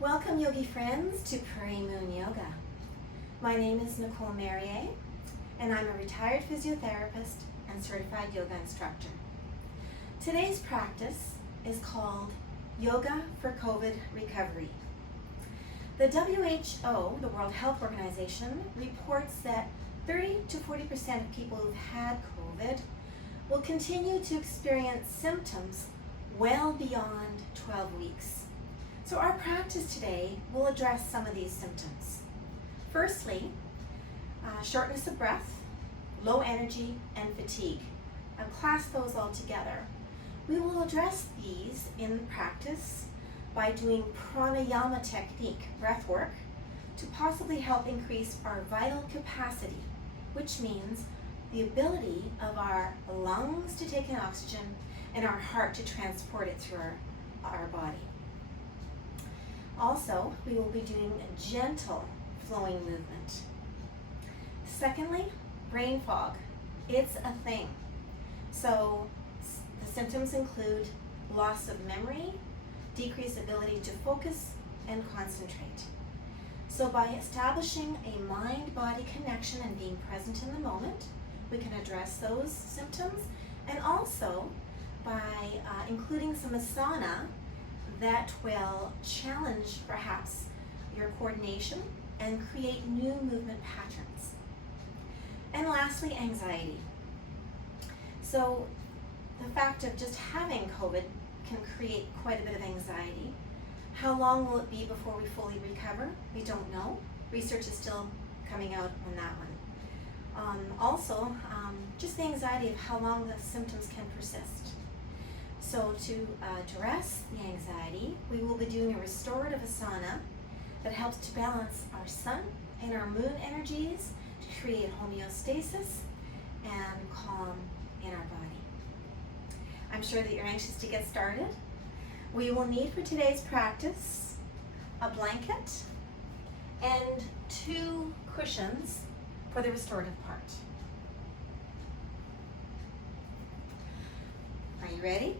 Welcome, yogi friends, to Prairie Moon Yoga. My name is Nicole Merrier, and I'm a retired physiotherapist and certified yoga instructor. Today's practice is called Yoga for COVID Recovery. The WHO, the World Health Organization, reports that 30 to 40% of people who've had COVID will continue to experience symptoms well beyond 12 weeks. So our practice today will address some of these symptoms. Firstly, shortness of breath, low energy, and fatigue. I'll class those all together. We will address these in practice by doing pranayama technique, breath work, to possibly help increase our vital capacity, which means the ability of our lungs to take in oxygen and our heart to transport it through our body. Also, we will be doing a gentle flowing movement. Secondly, brain fog. It's a thing. So the symptoms include loss of memory, decreased ability to focus and concentrate. So by establishing a mind-body connection and being present in the moment, we can address those symptoms, and also by including some asana that will challenge perhaps your coordination and create new movement patterns. And lastly, anxiety. So the fact of just having COVID can create quite a bit of anxiety. How long will it be before we fully recover? We don't know. Research is still coming out on that one. Also, just the anxiety of how long the symptoms can persist. So to address the anxiety, we will be doing a restorative asana that helps to balance our sun and our moon energies to create homeostasis and calm in our body. I'm sure that you're anxious to get started. We will need for today's practice a blanket and 2 cushions for the restorative part. Are you ready?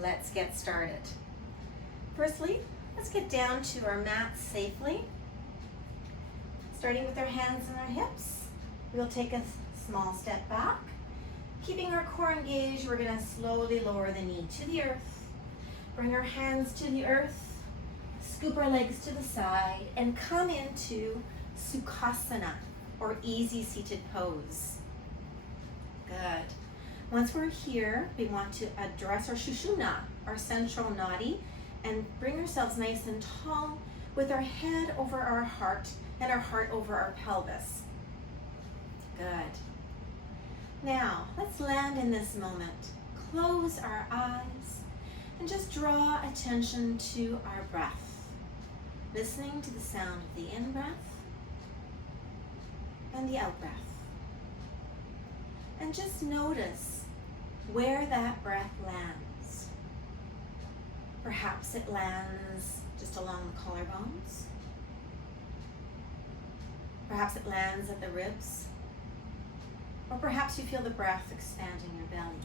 Let's get started. Firstly, let's get down to our mat safely. Starting with our hands and our hips, we'll take a small step back. Keeping our core engaged, we're going to slowly lower the knee to the earth. Bring our hands to the earth, scoop our legs to the side, and come into Sukhasana, or easy seated pose. Good. Once we're here, we want to address our Shushumna, our central nadi, and bring ourselves nice and tall with our head over our heart and our heart over our pelvis. Good. Now, let's land in this moment. Close our eyes and just draw attention to our breath, listening to the sound of the in-breath and the out-breath. And just notice where that breath lands. Perhaps it lands just along the collarbones. Perhaps it lands at the ribs. Or perhaps you feel the breath expanding your belly.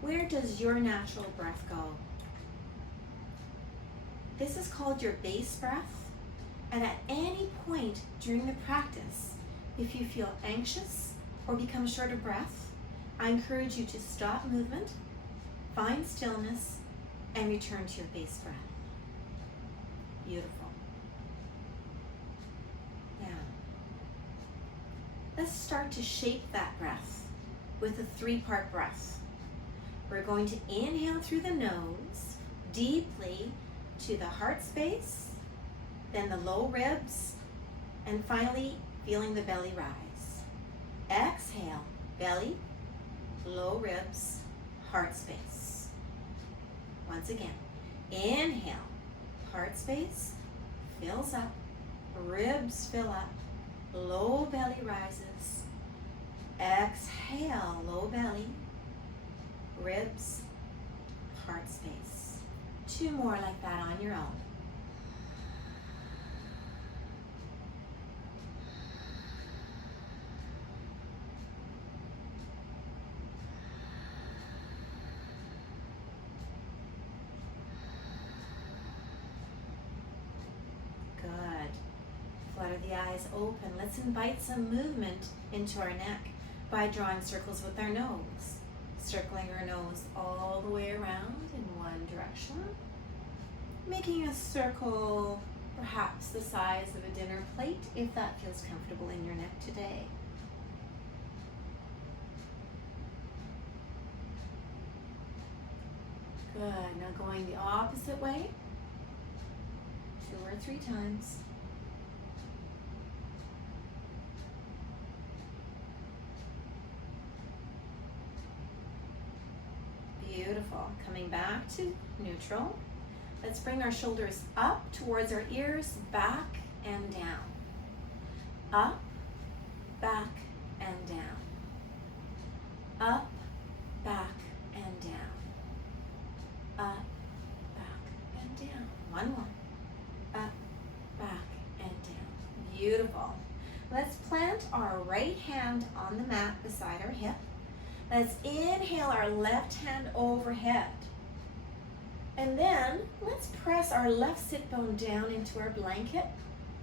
Where does your natural breath go? This is called your base breath. And at any point during the practice, if you feel anxious or become short of breath, I encourage you to stop movement, find stillness, and return to your base breath. Beautiful. Now, let's start to shape that breath with a 3-part breath. We're going to inhale through the nose, deeply to the heart space, then the low ribs, and finally feeling the belly rise. Exhale, belly, low ribs, heart space. Once again, inhale, heart space fills up, ribs fill up, low belly rises. Exhale, low belly, ribs, heart space. 2 more like that on your own. the eyes open. Let's invite some movement into our neck by drawing circles with our nose. Circling our nose all the way around in one direction. Making a circle perhaps the size of a dinner plate if that feels comfortable in your neck today. Good. Now going the opposite way. 2 or 3 times. Beautiful. Coming back to neutral. Let's bring our shoulders up towards our ears, back and down. Up, back and down. Up, back and down. Up, back and down. One more. Up, back and down. Beautiful. Let's plant our right hand on the mat beside our hip. Let's inhale our left hand overhead. And then let's press our left sit bone down into our blanket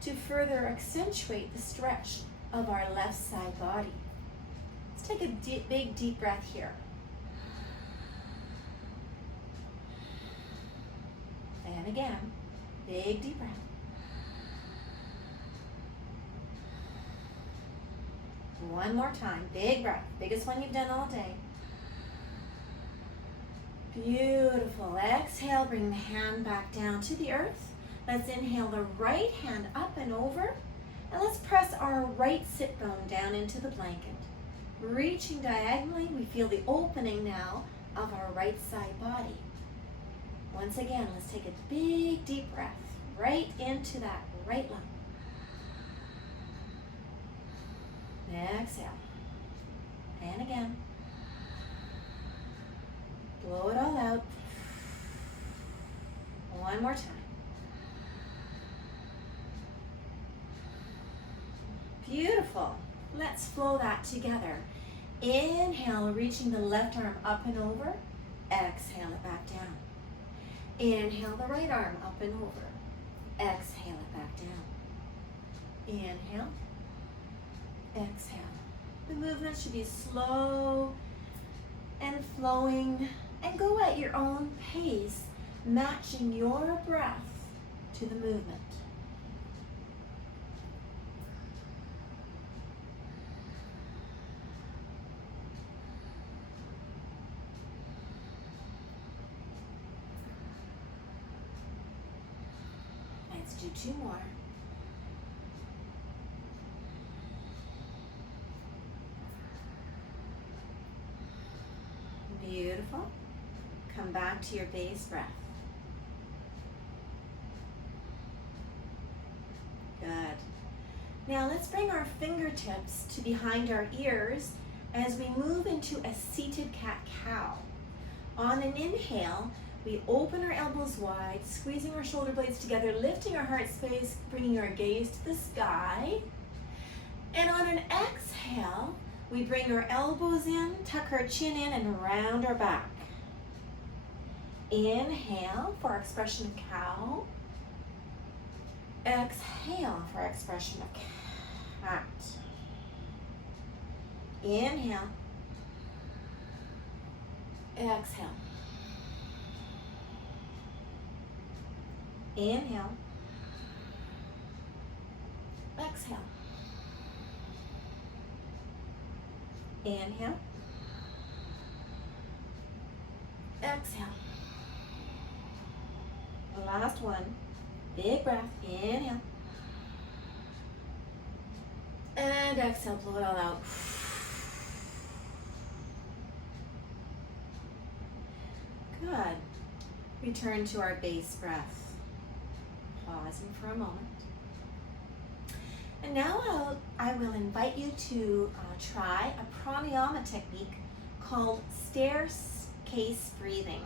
to further accentuate the stretch of our left side body. Let's take a big deep breath here. And again, big deep breath. One more time, big breath, biggest one you've done all day. Beautiful. Exhale, bring the hand back down to the earth. Let's inhale the right hand up and over. And let's press our right sit bone down into the blanket. Reaching diagonally, we feel the opening now of our right side body. Once again, let's take a big deep breath right into that right lung. Exhale. And again. Blow it all out. One more time. Beautiful. Let's flow that together. Inhale, reaching the left arm up and over. Exhale it back down. Inhale the right arm up and over. Exhale it back down. Inhale. Exhale. The movement should be slow and flowing, and go at your own pace, matching your breath to the movement. Let's do 2 more. Beautiful. Come back to your base breath. Good. Now let's bring our fingertips to behind our ears as we move into a seated cat-cow. On an inhale, we open our elbows wide, squeezing our shoulder blades together, lifting our heart space, bringing our gaze to the sky. And on an exhale, we bring our elbows in, tuck our chin in, and round our back. Inhale for our expression of cow. Exhale for our expression of cat. Inhale. Exhale. Inhale. Exhale. Inhale. Exhale. Last one. Big breath. Inhale. And exhale. Blow it all out. Good. Return to our base breath. Pausing for a moment. And now I will invite you to try a pranayama technique called staircase breathing.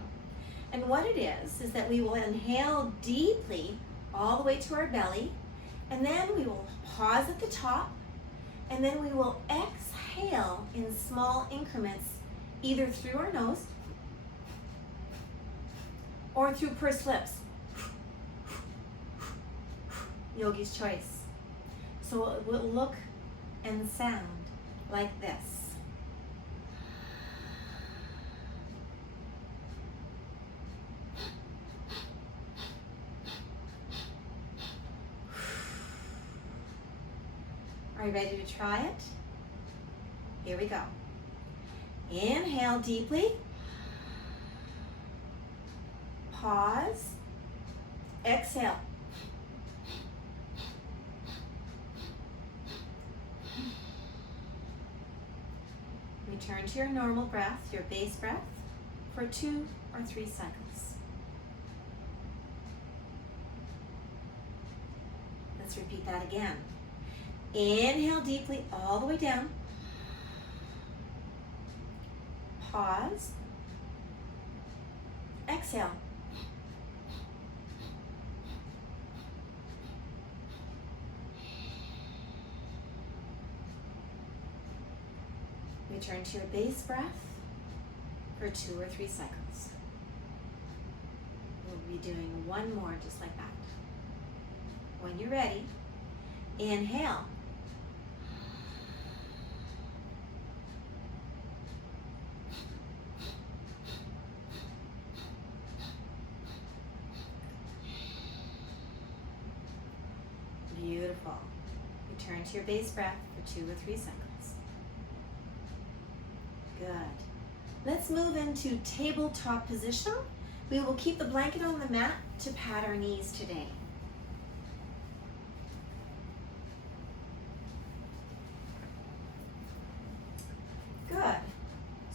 And what it is that we will inhale deeply all the way to our belly, and then we will pause at the top, and then we will exhale in small increments, either through our nose or through pursed lips. Yogi's choice. So it will look and sound like this. Are you ready to try it? Here we go. Inhale deeply. Pause. Exhale. Return to your normal breath, your base breath, for 2 or 3 cycles. Let's repeat that again. Inhale deeply all the way down. Pause. Exhale. Return to your base breath for 2 or 3 cycles. We'll be doing one more just like that. When you're ready, inhale. Beautiful. Return to your base breath for 2 or 3 cycles. Good. Let's move into tabletop position. We will keep the blanket on the mat to pad our knees today. Good.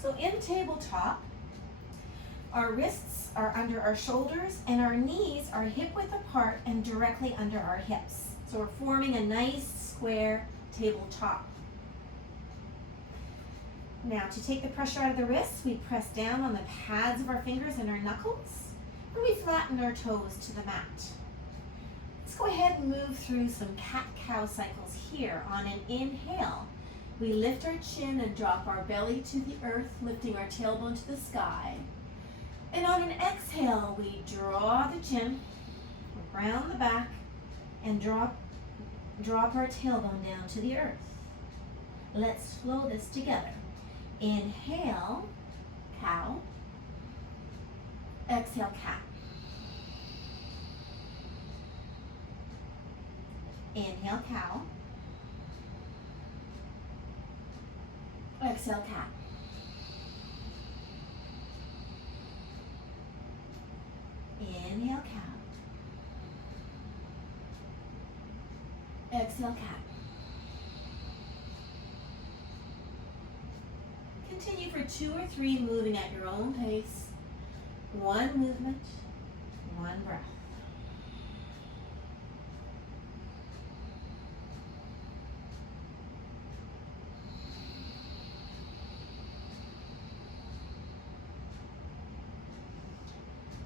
So in tabletop, our wrists are under our shoulders and our knees are hip width apart and directly under our hips. So we're forming a nice square tabletop. Now, to take the pressure out of the wrists, we press down on the pads of our fingers and our knuckles, and we flatten our toes to the mat. Let's go ahead and move through some cat-cow cycles here. On an inhale, we lift our chin and drop our belly to the earth, lifting our tailbone to the sky. And on an exhale, we draw the chin, round the back, and drop our tailbone down to the earth. Let's flow this together. Inhale, cow. Exhale, cat. Inhale, cow. Exhale, cat. Inhale, cow. Exhale, cat. Continue for 2 or 3, moving at your own pace. One movement, one breath.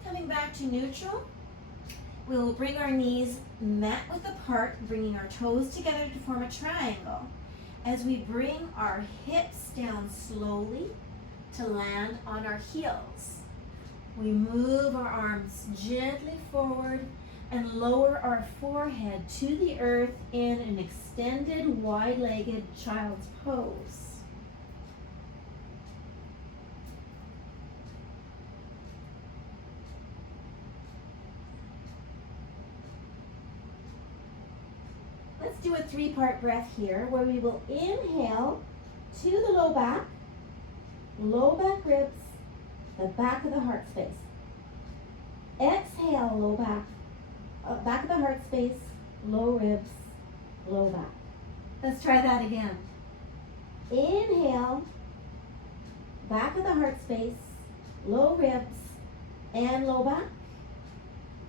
Coming back to neutral, we will bring our knees mat width apart, bringing our toes together to form a triangle. As we bring our hips down slowly to land on our heels, we move our arms gently forward and lower our forehead to the earth in an extended, wide-legged child's pose. Let's do a 3-part breath here where we will inhale to the low back ribs, the back of the heart space. Exhale, low back, back of the heart space, low ribs, low back. Let's try that again. Inhale, back of the heart space, low ribs, and low back.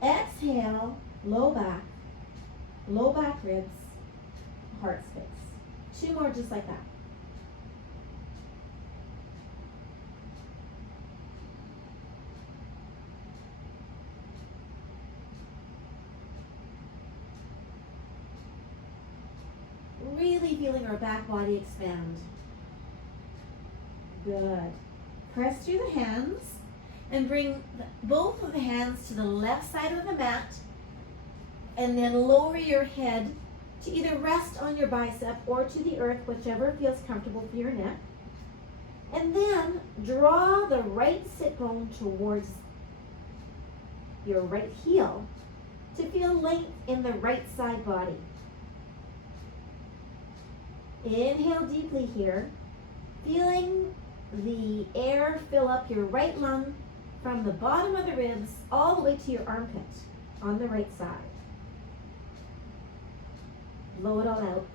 Exhale, low back ribs, heart space. 2 more just like that. Really feeling our back body expand. Good. Press through the hands and bring both of the hands to the left side of the mat, and then lower your head to either rest on your bicep or to the earth, whichever feels comfortable for your neck. And then draw the right sit bone towards your right heel to feel length in the right side body. Inhale deeply here, feeling the air fill up your right lung from the bottom of the ribs all the way to your armpit on the right side. Blow it all out.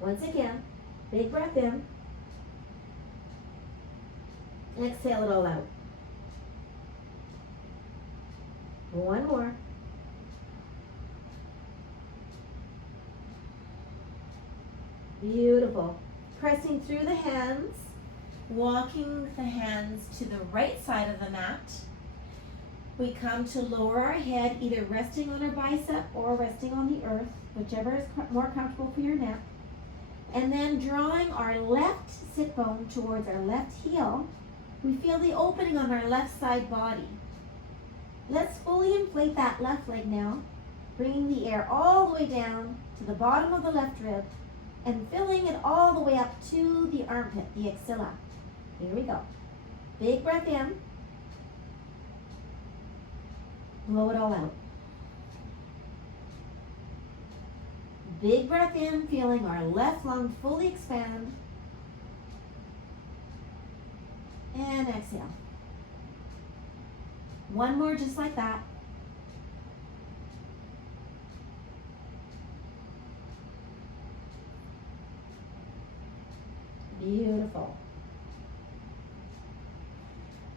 Once again, big breath in. Exhale it all out. One more. Beautiful. Pressing through the hands, walking the hands to the right side of the mat. We come to lower our head, either resting on our bicep or resting on the earth, whichever is more comfortable for your neck. And then drawing our left sit bone towards our left heel, we feel the opening on our left side body. Let's fully inflate that left leg now, bringing the air all the way down to the bottom of the left rib and filling it all the way up to the armpit, the axilla. Here we go. Big breath in. Blow it all out. Big breath in, feeling our left lung fully expand. And exhale. One more just like that. Beautiful.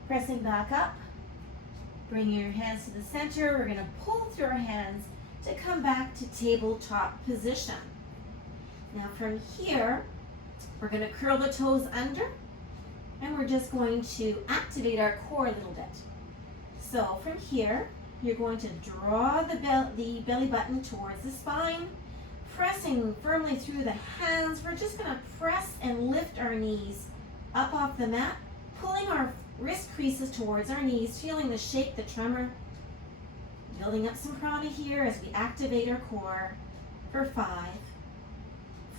Pressing back up. Bring your hands to the center. We're going to pull through our hands to come back to tabletop position. Now from here, we're going to curl the toes under, and we're just going to activate our core a little bit. So from here, you're going to draw the belly button towards the spine, pressing firmly through the hands. We're just going to press and lift our knees up off the mat, pulling our wrist creases towards our knees, feeling the shake, the tremor, building up some prana here as we activate our core for 5,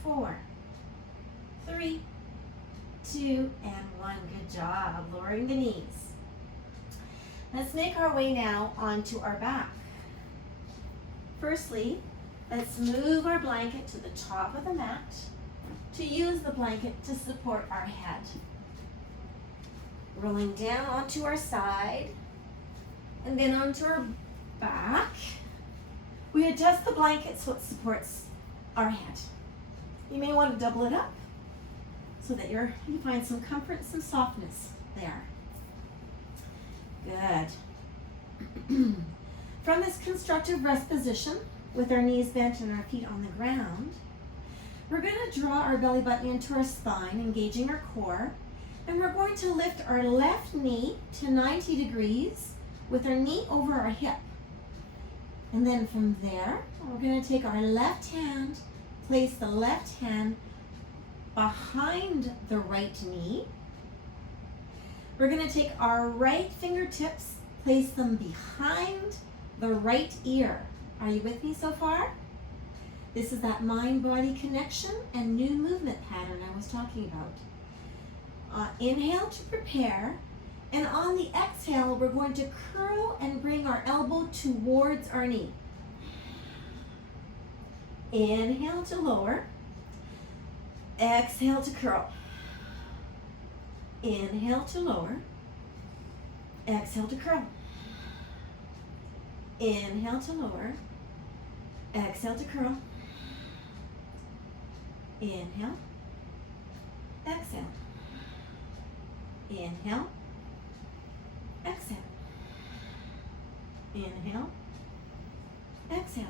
4, 3, 2, and 1. Good job. Lowering the knees. Let's make our way now onto our back. Firstly, let's move our blanket to the top of the mat to use the blanket to support our head. Rolling down onto our side and then onto our back. We adjust the blanket so it supports our head. You may want to double it up so that you find some comfort, some softness there. Good. From this constructive rest position, with our knees bent and our feet on the ground, we're going to draw our belly button into our spine, engaging our core, and we're going to lift our left knee to 90 degrees with our knee over our hip. And then from there, we're going to take our left hand, place the left hand behind the right knee. We're going to take our right fingertips, place them behind the right ear. Are you with me so far? This is that mind-body connection and new movement pattern I was talking about. Inhale to prepare, and on the exhale, we're going to curl and bring our elbow towards our knee. Inhale to lower, exhale to curl. Inhale to lower, exhale to curl. Inhale to lower, exhale to curl. Inhale, exhale. Inhale, exhale. Inhale, exhale.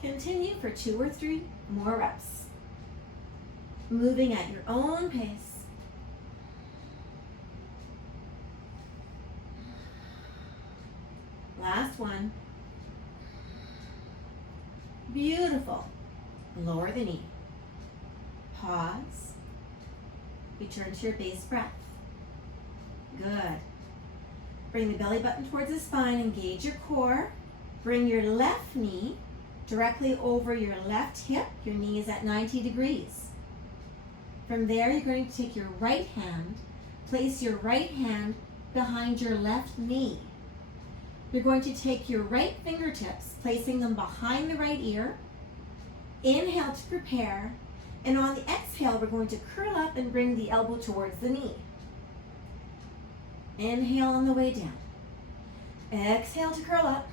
Continue for 2 or 3 more reps. Moving at your own pace. Last one. Beautiful. Lower the knee. Pause. Return to your base breath. Good. Bring the belly button towards the spine, engage your core. Bring your left knee directly over your left hip. Your knee is at 90 degrees. From there, you're going to take your right hand, place your right hand behind your left knee. You're going to take your right fingertips, placing them behind the right ear. Inhale to prepare, and on the exhale, we're going to curl up and bring the elbow towards the knee. Inhale on the way down. Exhale to curl up.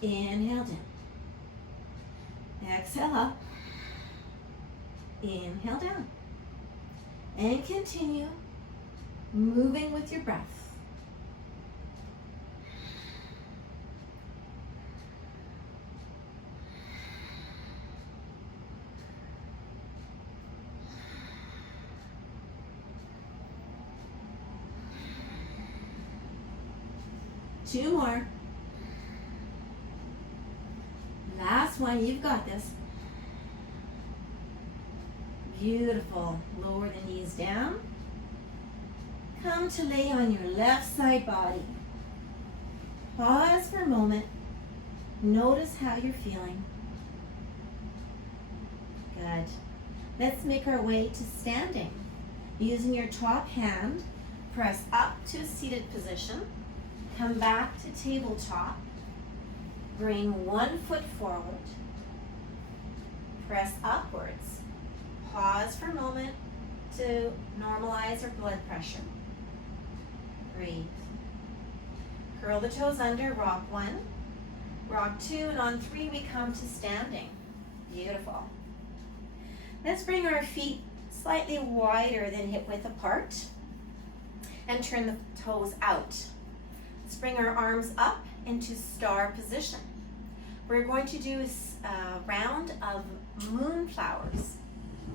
Inhale down. Exhale up. Inhale down. And continue moving with your breath. Two more. Last one, you've got this. Beautiful. Lower the knees down. Come to lay on your left side body. Pause for a moment. Notice how you're feeling. Good. Let's make our way to standing. Using your top hand, press up to a seated position. Come back to tabletop. Bring one foot forward. Press upwards. Pause for a moment to normalize your blood pressure. Breathe. Curl the toes under, rock one, rock two, and on three we come to standing. Beautiful. Let's bring our feet slightly wider than hip width apart and turn the toes out. Let's bring our arms up into star position. We're going to do a round of moonflowers.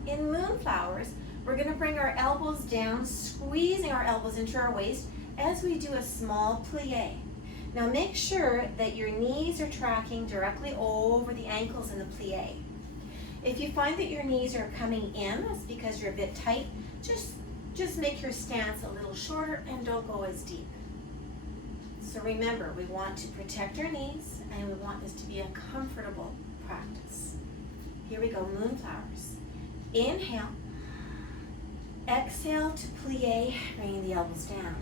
In moonflowers, we're going to bring our elbows down, squeezing our elbows into our waist as we do a small plie. Now make sure that your knees are tracking directly over the ankles in the plie. If you find that your knees are coming in, it's because you're a bit tight, just make your stance a little shorter and don't go as deep. So remember, we want to protect our knees and we want this to be a comfortable practice. Here we go, moonflowers. Inhale. Exhale to plie, bringing the elbows down.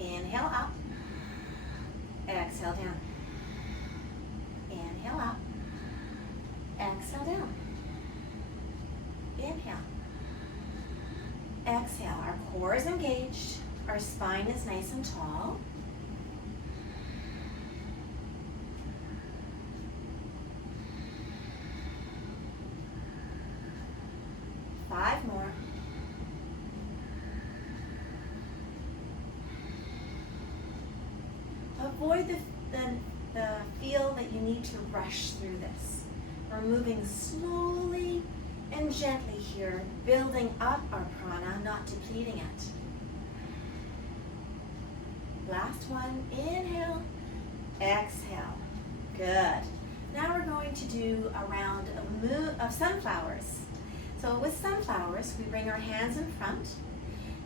Inhale up. Exhale down. Inhale up. Exhale down. Inhale. Exhale. Our core is engaged. Our spine is nice and tall. Five more. Avoid the feel that you need to rush through this. We're moving slowly and gently here, building up our prana, not depleting it. Last one, inhale, exhale. Good. Now we're going to do a round of sunflowers. So with sunflowers, we bring our hands in front,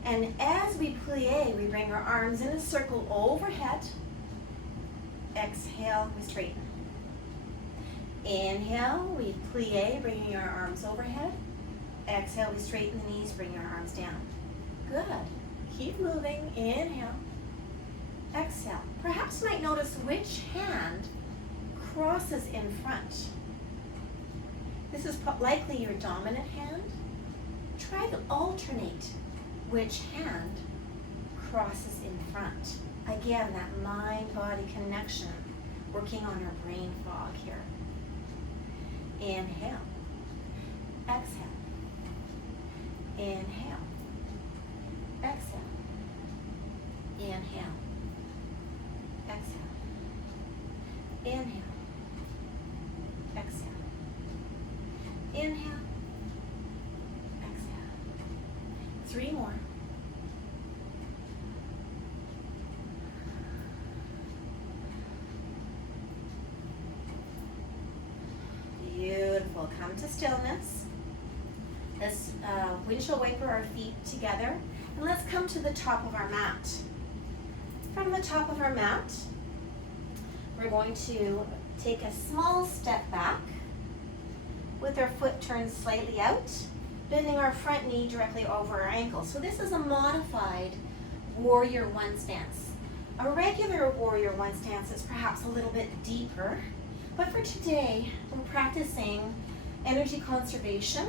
and as we plie, we bring our arms in a circle overhead. Exhale, we straighten. Inhale, we plie, bringing our arms overhead. Exhale, we straighten the knees, bring our arms down. Good. Keep moving. Inhale. Exhale. Perhaps you might notice which hand crosses in front. This is likely your dominant hand. Try to alternate which hand crosses in front. Again, that mind-body connection, working on our brain fog here. Inhale. Exhale. Inhale. Exhale. Inhale. Exhale. Inhale. Exhale. Inhale. Exhale. Three more. Beautiful. Come to stillness. Let's windshield wiper our feet together, and let's come to the top of our mat. From the top of our mat, we're going to take a small step back with our foot turned slightly out, bending our front knee directly over our ankle. So this is a modified warrior one stance. A regular warrior one stance is perhaps a little bit deeper, but for today, we're practicing energy conservation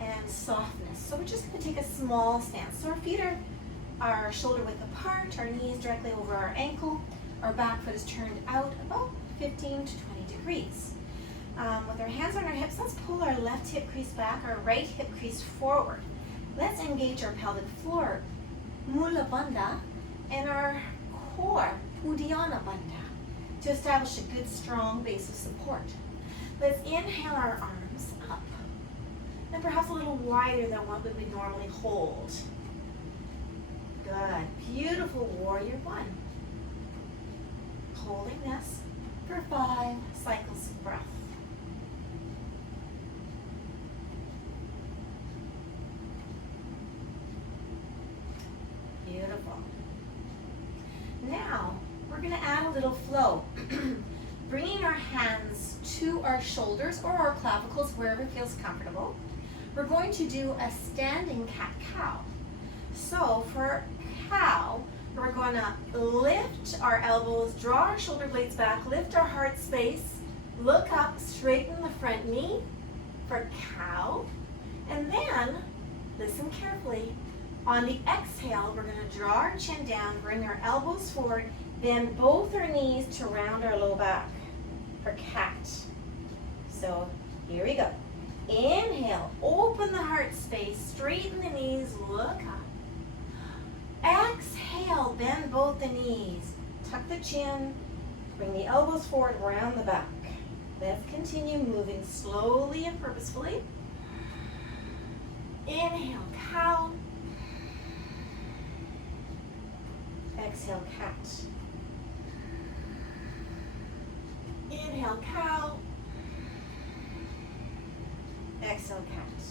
and softness. So we're just going to take a small stance. So our feet are shoulder width apart, our knees directly over our ankle, our back foot is turned out about 15 to 20 degrees. With our hands on our hips, let's pull our left hip crease back, our right hip crease forward. Let's engage our pelvic floor, Mula Bandha, and our core, Uddiyana Bandha, to establish a good, strong base of support. Let's inhale our arms up, and perhaps a little wider than what we would normally hold. Good. Beautiful warrior one. Holding this for 5 cycles of breath. Beautiful. Now, we're going to add a little flow. Bringing our hands to our shoulders or our clavicles, wherever feels comfortable. We're going to do a standing cat-cow. So for cow, we're going to lift our elbows, draw our shoulder blades back, lift our heart space, look up, straighten the front knee for cow, and then, listen carefully, on the exhale, we're going to draw our chin down, bring our elbows forward, bend both our knees to round our low back for cat. So here we go. Inhale, open the heart space, straighten the knees, look up. Exhale, bend both the knees, tuck the chin, bring the elbows forward, round the back. Let's continue moving slowly and purposefully. Inhale, cow. Exhale, cat. Inhale, cow. Exhale, cat.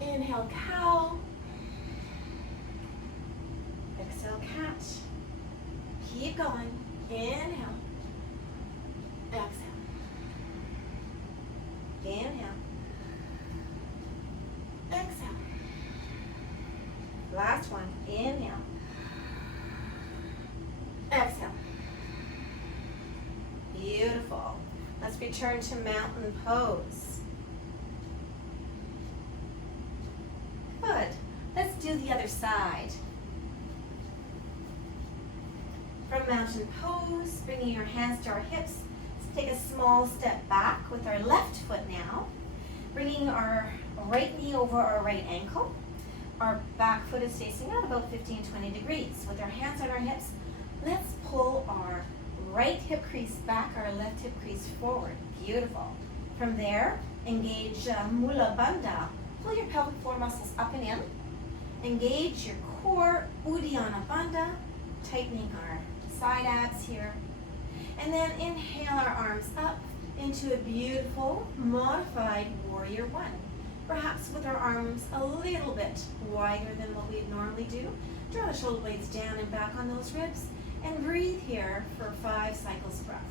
Inhale, cow. Exhale, cat. Keep going. Inhale. Exhale. Inhale. Exhale. Last one. Inhale. Exhale. Beautiful. Let's return to mountain pose. Good. Let's do the other side. From mountain pose, bringing your hands to our hips, let's take a small step back with our left foot now, bringing our right knee over our right ankle. Our back foot is facing out about 15-20 degrees. With our hands on our hips, let's pull our right hip crease back, our left hip crease forward. Beautiful. From there, engage Mula Bandha. Pull your pelvic floor muscles up and in. Engage your core, Uddiyana Bandha, tightening our side abs here. And then inhale our arms up into a beautiful modified warrior one. Perhaps with our arms a little bit wider than what we'd normally do. Draw the shoulder blades down and back on those ribs. And breathe here for 5 cycles of breath.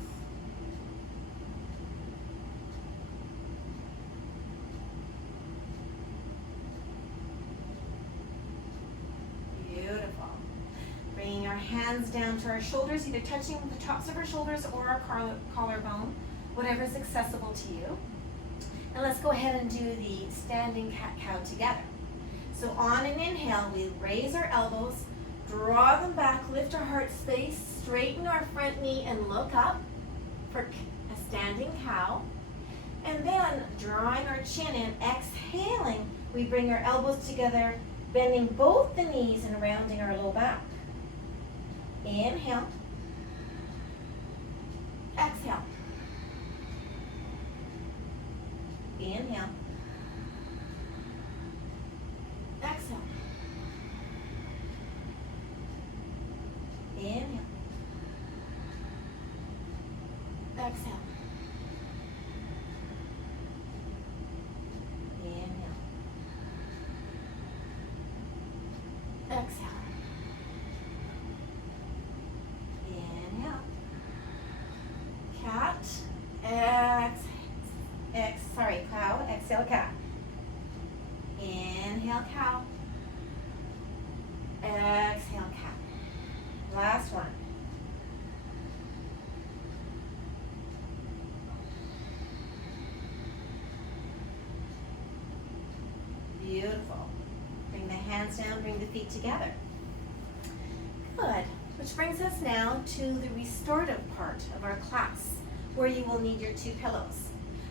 Beautiful. Bringing our hands down to our shoulders, either touching the tops of our shoulders or our collarbone, whatever is accessible to you. And let's go ahead and do the standing cat-cow together. So on an inhale, we raise our elbows, draw them back, lift our heart space, straighten our front knee and look up for a standing cow. And then drawing our chin in, exhaling, we bring our elbows together, bending both the knees and rounding our low back. Inhale. Exhale. Inhale. Exhale. Inhale. Exhale. Inhale. Exhale. Exhale, cat. Inhale, cow. Exhale, cat. Last one. Beautiful. Bring the hands down, bring the feet together. Good. Which brings us now to the restorative part of our class, where you will need your 2 pillows.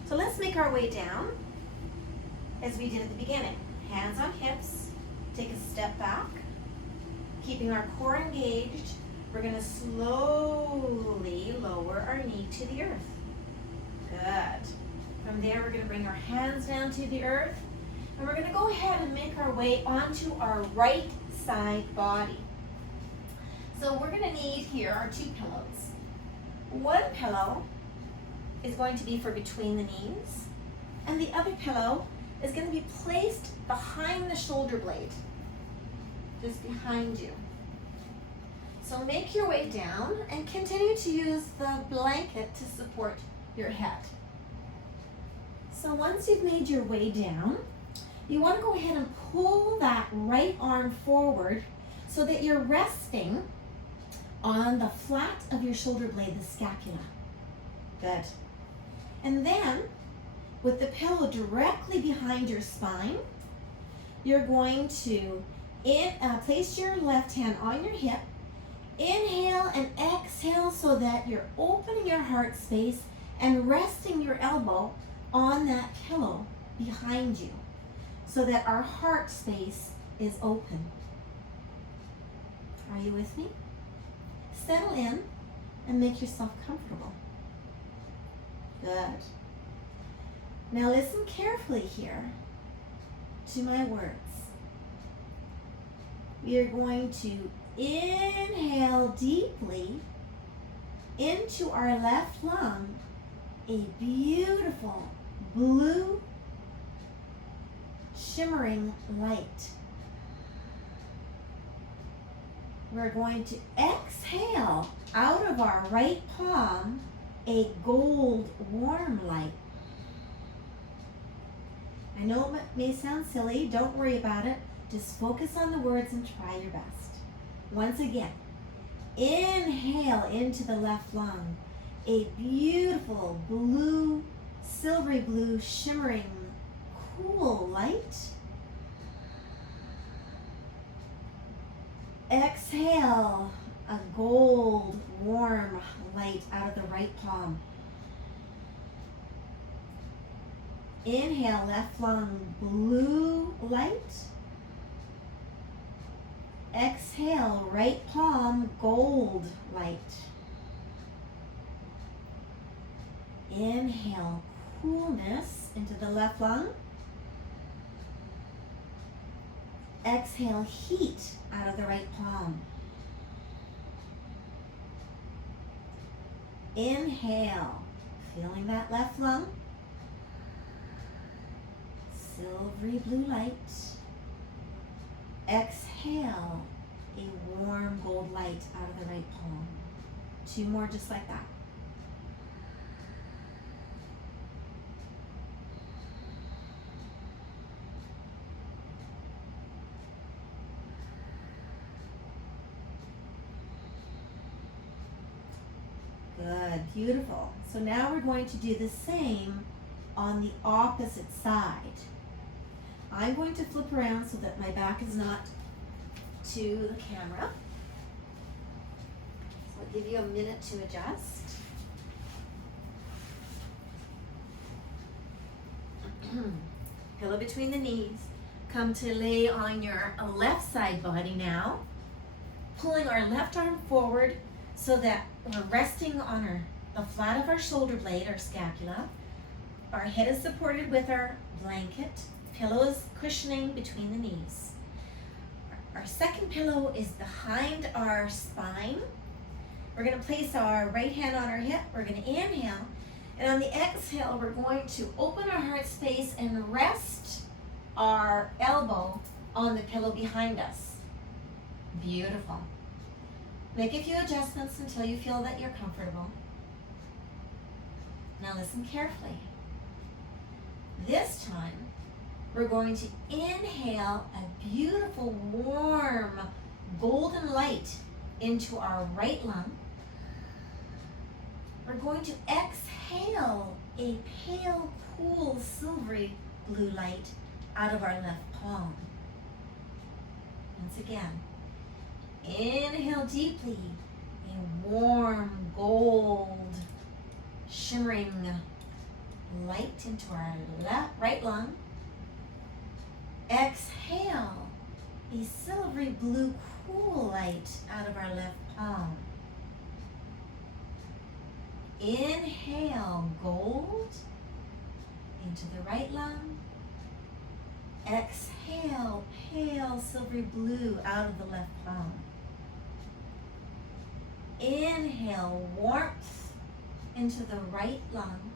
So let's make our way down as we did at the beginning. Hands on hips, take a step back, keeping our core engaged. We're going to slowly lower our knee to the earth. Good. From there, we're going to bring our hands down to the earth, and we're going to go ahead and make our way onto our right side body. So we're going to need here our 2 pillows. One pillow is going to be for between the knees, and the other pillow is going to be placed behind the shoulder blade, just behind you. So make your way down and continue to use the blanket to support your head. So once you've made your way down, you want to go ahead and pull that right arm forward so that you're resting on the flat of your shoulder blade, the scapula. Good. And then, with the pillow directly behind your spine, you're going to place your left hand on your hip. Inhale and exhale so that you're opening your heart space and resting your elbow on that pillow behind you so that our heart space is open. Are you with me? Settle in and make yourself comfortable. Good. Now listen carefully here to my words. We are going to inhale deeply into our left lung a beautiful blue shimmering light. We're going to exhale out of our right palm a gold warm light. I know it may sound silly, don't worry about it. Just focus on the words and try your best. Once again, inhale into the left lung a beautiful blue, silvery blue, shimmering, cool light. Exhale a gold, warm light out of the right palm. Inhale, left lung, blue light. Exhale, right palm, gold light. Inhale, coolness into the left lung. Exhale, heat out of the right palm. Inhale, feeling that left lung. Silvery blue light. Exhale, a warm gold light out of the right palm. 2 more just like that. Good, beautiful. So now we're going to do the same on the opposite side. I'm going to flip around so that my back is not to the camera. So I'll give you a minute to adjust. Pillow between the knees. Come to lay on your left side body now. Pulling our left arm forward so that we're resting on the flat of our shoulder blade, our scapula. Our head is supported with our blanket. Pillow is cushioning between the knees. Our second pillow is behind our spine. We're going to place our right hand on our hip. We're going to inhale. And on the exhale, we're going to open our heart space and rest our elbow on the pillow behind us. Beautiful. Make a few adjustments until you feel that you're comfortable. Now listen carefully. This time, we're going to inhale a beautiful, warm, golden light into our right lung. We're going to exhale a pale, cool, silvery blue light out of our left palm. Once again, inhale deeply, a warm, gold, shimmering light into our right lung. Exhale, a silvery blue, cool light out of our left palm. Inhale, gold into the right lung. Exhale, pale silvery blue out of the left palm. Inhale, warmth into the right lung.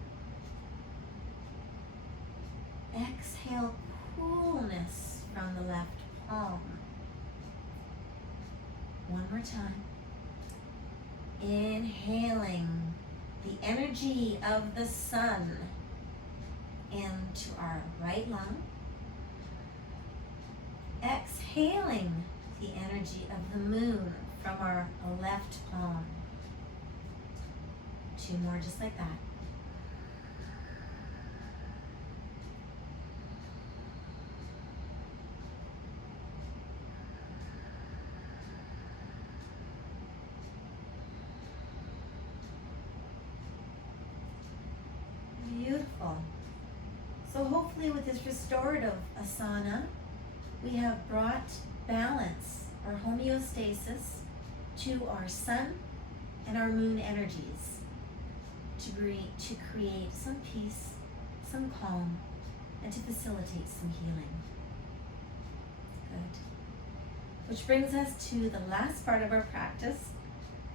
Exhale, coolness from the left palm. One more time. Inhaling the energy of the sun into our right lung. Exhaling the energy of the moon from our left palm. Two more just like that. Beautiful. So hopefully with this restorative asana, we have brought balance or homeostasis to our sun and our moon energies to create some peace, some calm, and to facilitate some healing. Good. Which brings us to the last part of our practice,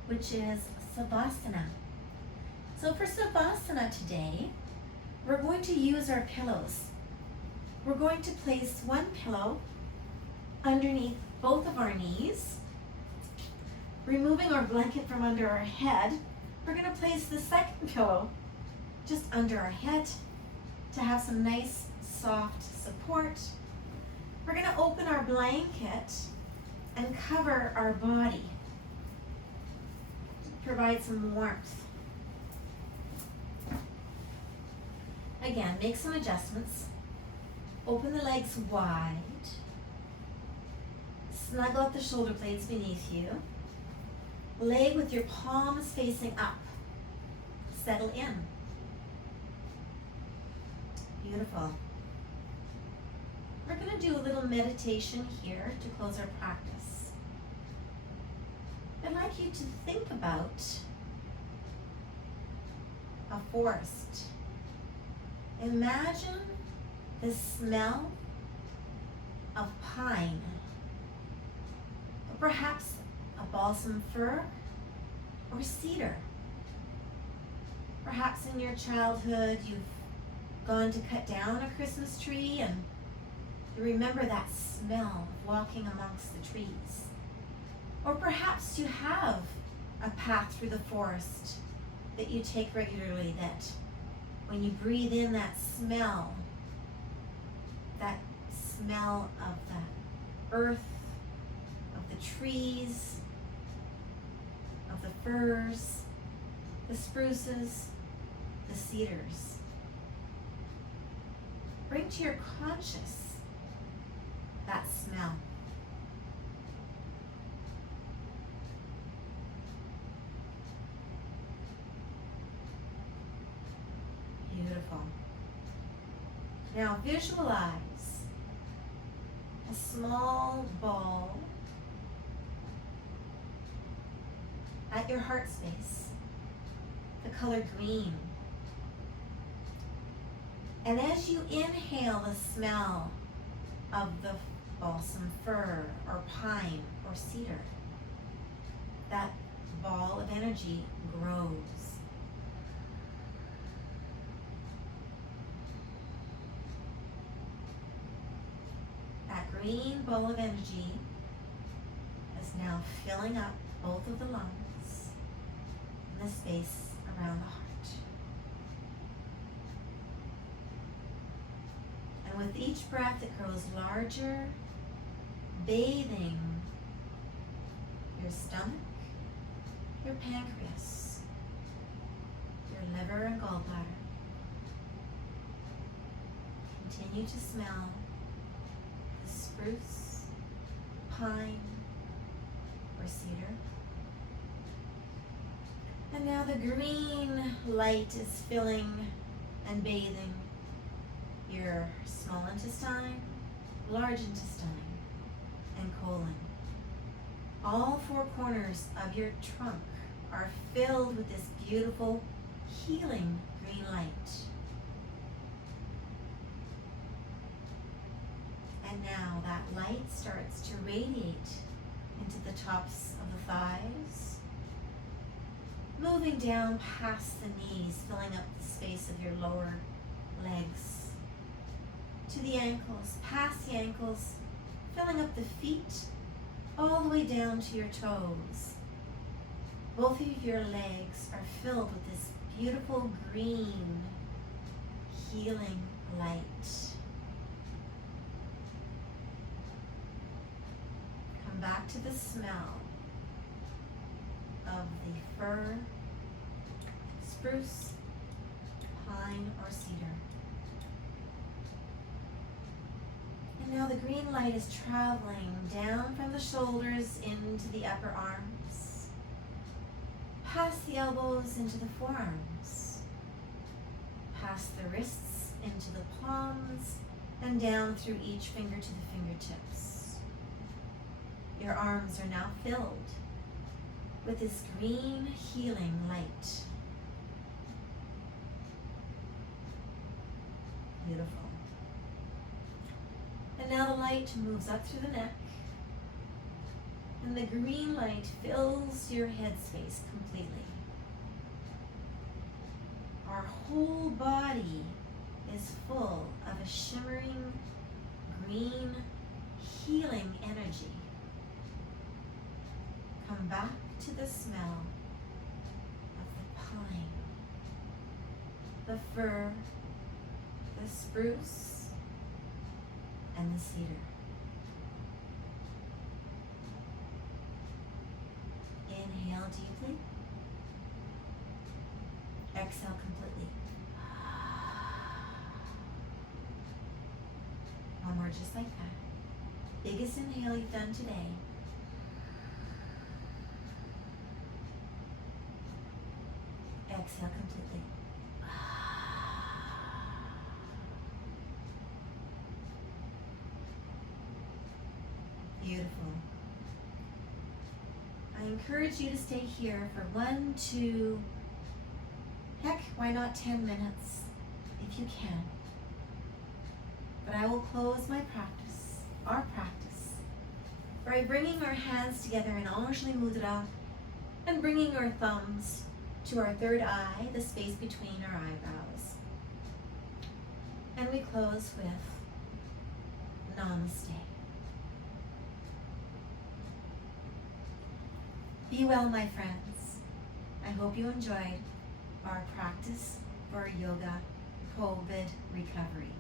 which is Savasana. So for Savasana today, we're going to use our pillows. We're going to place one pillow underneath both of our knees. Removing our blanket from under our head, we're going to place the second pillow just under our head to have some nice soft support. We're going to open our blanket and cover our body. Provide some warmth. Again, make some adjustments. Open the legs wide. Snuggle up the shoulder blades beneath you. Lay with your palms facing up. Settle in. Beautiful. We're going to do a little meditation here to close our practice. I'd like you to think about a forest. Imagine the smell of pine, or perhaps a balsam fir or cedar. Perhaps in your childhood you've gone to cut down a Christmas tree and you remember that smell of walking amongst the trees. Or perhaps you have a path through the forest that you take regularly that when you breathe in that smell of the earth, of the trees, of the firs, the spruces, the cedars. Bring to your conscious that smell. Beautiful. Now visualize a small ball at your heart space, the color green. And as you inhale the smell of the balsam fir or pine or cedar, that ball of energy grows. That green ball of energy is now filling up both of the lungs and the space around the heart. with each breath, it grows larger, bathing your stomach, your pancreas, your liver and gallbladder. Continue to smell the spruce, pine, or cedar. And now the green light is filling and bathing your small intestine, large intestine, and colon. All four corners of your trunk are filled with this beautiful, healing green light. And now that light starts to radiate into the tops of the thighs, moving down past the knees, filling up the space of your lower legs, to the ankles, past the ankles, filling up the feet, all the way down to your toes. Both of your legs are filled with this beautiful green, healing light. Come back to the smell of the fir, spruce, pine, or cedar. And now the green light is traveling down from the shoulders into the upper arms, past the elbows into the forearms, past the wrists into the palms, and down through each finger to the fingertips. Your arms are now filled with this green healing light. Beautiful. And now the light moves up through the neck, and the green light fills your headspace completely. Our whole body is full of a shimmering green healing energy. Come back to the smell of the pine, the fir, the spruce, and the cedar. Inhale deeply. Exhale completely. One more just like that. Biggest inhale you've done today. Exhale completely. Beautiful. I encourage you to stay here for 1, 2, heck, why not 10 minutes, if you can. But I will close my practice, our practice, by bringing our hands together in Anjali Mudra and bringing our thumbs to our third eye, the space between our eyebrows. And we close with Namaste. Be well, my friends. I hope you enjoyed our practice for yoga COVID recovery.